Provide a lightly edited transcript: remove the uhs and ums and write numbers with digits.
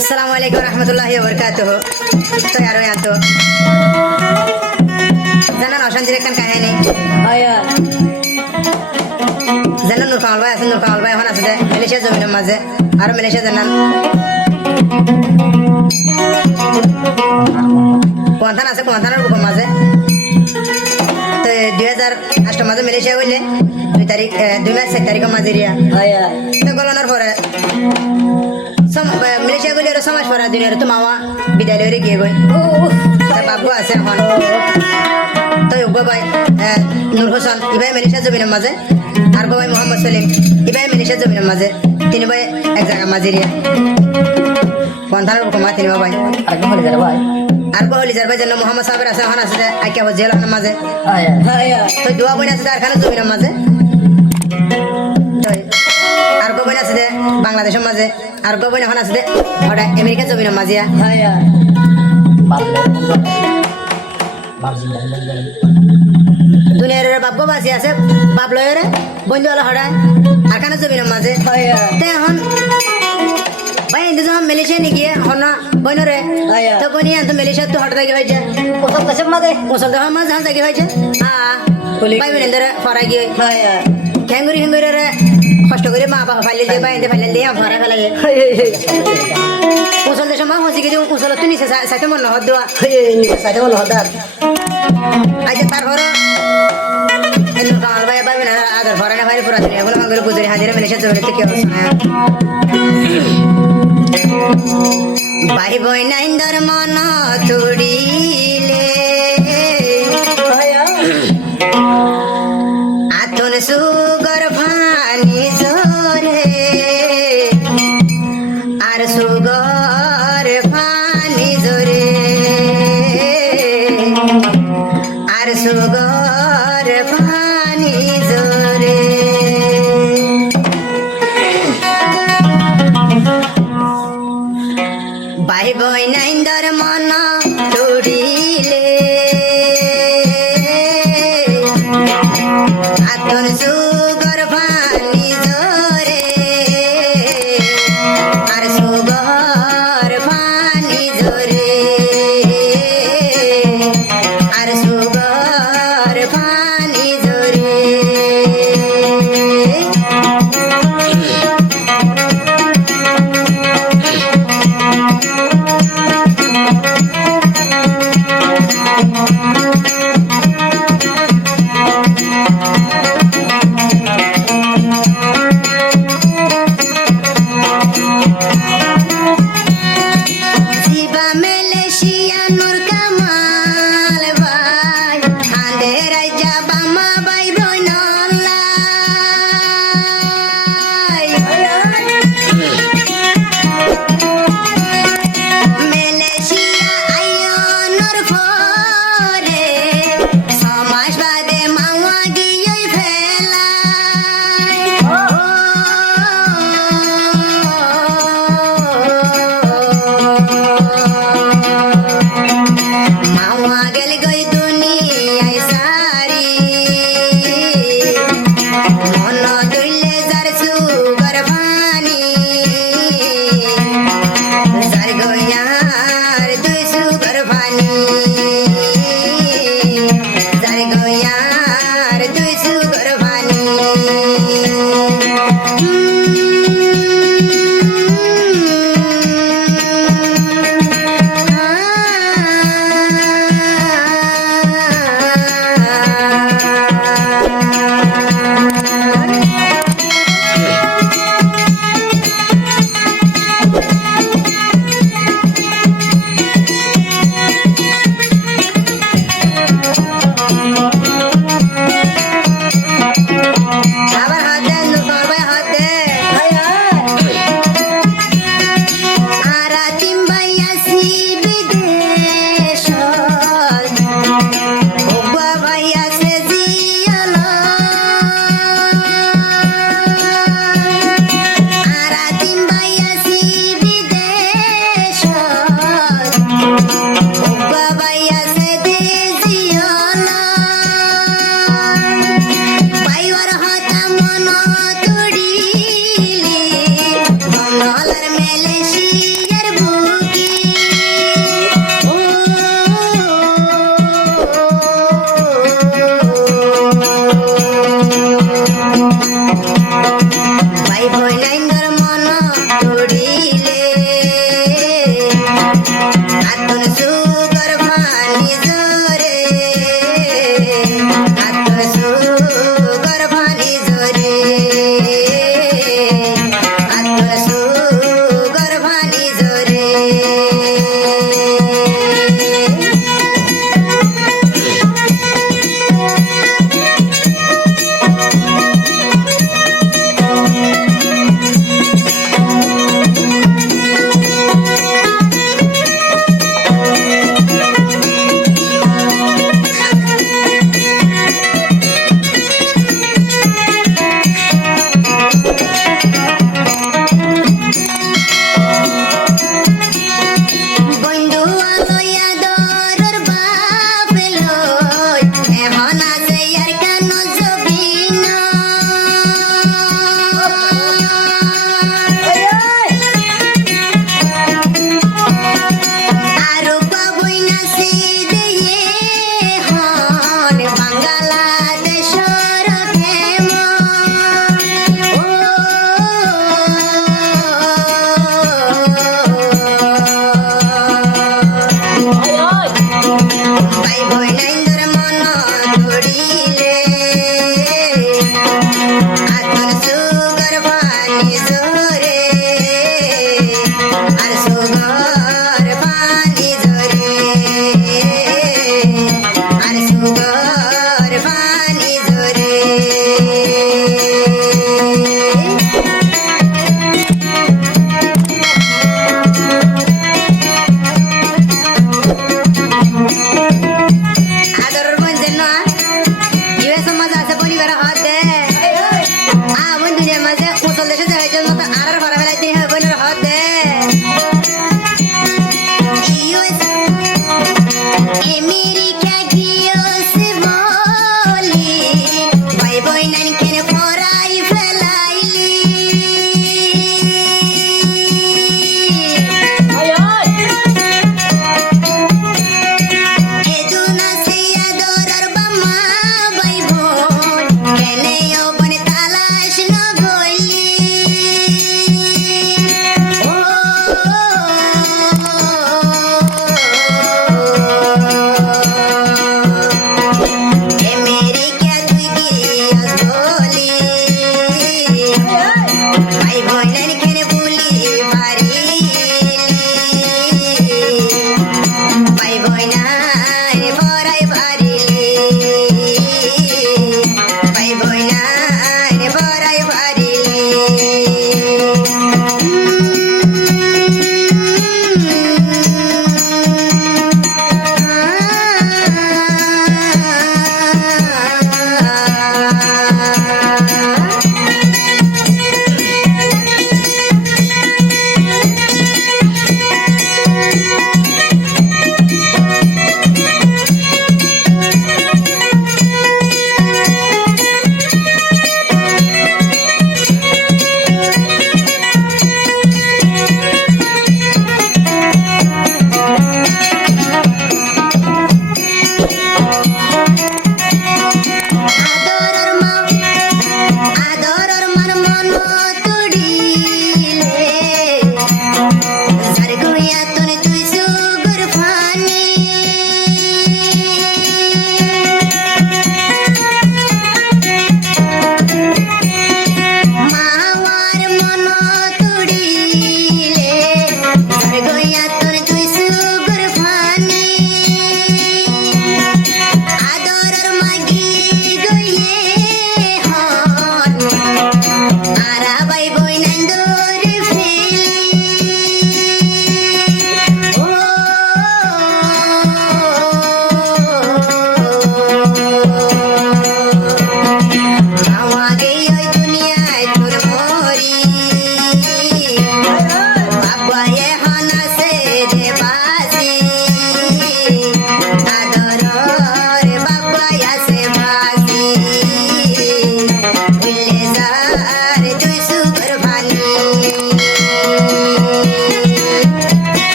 Assalamualaikum warahmatullahi wabarakatuh. তো আর ওই আতো জানান অশান্তির একখান কাহিনী জানান নূর কামাল ভাই আছেন। নূর কামাল ভাই এখন আছে যে মালয়েশিয়া জমিনের মাঝে আরো মালয়েশিয়া জানান কোয়ান্থান আছে কোয়ান্থানের বুকের মাঝে। তো 2008 মাঝে মালয়েশিয়া হইলে 2 মাস 4 তারিখের মাঝে রিয়া তো গলনের পরে মালয়েশিয়া গেলে আরো সমাজ পড়া দিন তো মামা বিদ্যালয়ে গিয়ে গই বাবু আছে এখন। তো ভাই নূর হোসেন ইবাই মালয়েশিয়া জমিনের মাঝে আর ভাই মোহাম্মদ সলিম ইবাই মালয়েশিয়া জমিনের মাঝে তিনি ভাই এক জায়গা মাঝে রিয়া কোয়ান্থানের বুকের মা তিনি ভাই আর বহলিজার ভাই যেন মোহাম্মদ সাহেবের আছে এখন আছে আইকা জেলার মাঝে। তো দোয়া বই আছে আরখানে জমিনের মাঝে। আর বই আছে যে বাংলাদেশের মাঝে আর বই এখন আছে যে ওটা আমেরিকা জমিনের মাঝে। দুনিয়ার বাপ বাসি আছে বাপ লয়ের বন্ধু হলো হঠাৎ আরখানে জমিনের মাঝে। তো এখন ভাই ইন্দু যখন মালয়েশিয়া নি গিয়ে হন বইনরে তো বনি তো মালয়েশিয়া তো হঠাৎ গিয়ে ভাইছে মুসল দেহ মাঝ হান জাগি ভাইছে ভাই বোন এন্দরে ফরা গিয়ে খেঙ্গুরি খেঙ্গুরি রে কষ্ট করে মা বাবা ফাইলে দিয়ে বাইন্দে ফাইলে দিয়ে ফরা ফেলা যায় মুসল দেশ মা হসি গিয়ে মুসল তো নিচে সাথে মন হদ দেওয়া সাথে মন হদ আচ্ছা তারপরে এন্দু কামাল ভাই ভাই বোন আদর ফরা না ভাই পুরা দুনিয়া বলে মঙ্গল বুঝরি হাজিরে মালয়েশিয়া জমিনে থেকে অবস্থা ভাই বই নাইন্দর মন তুড়িলে আতন সুগর ফানি জোরে আর সুগর ফানি জোরে আর সুগর ফানি জোরে ভাই বই নাইন্দর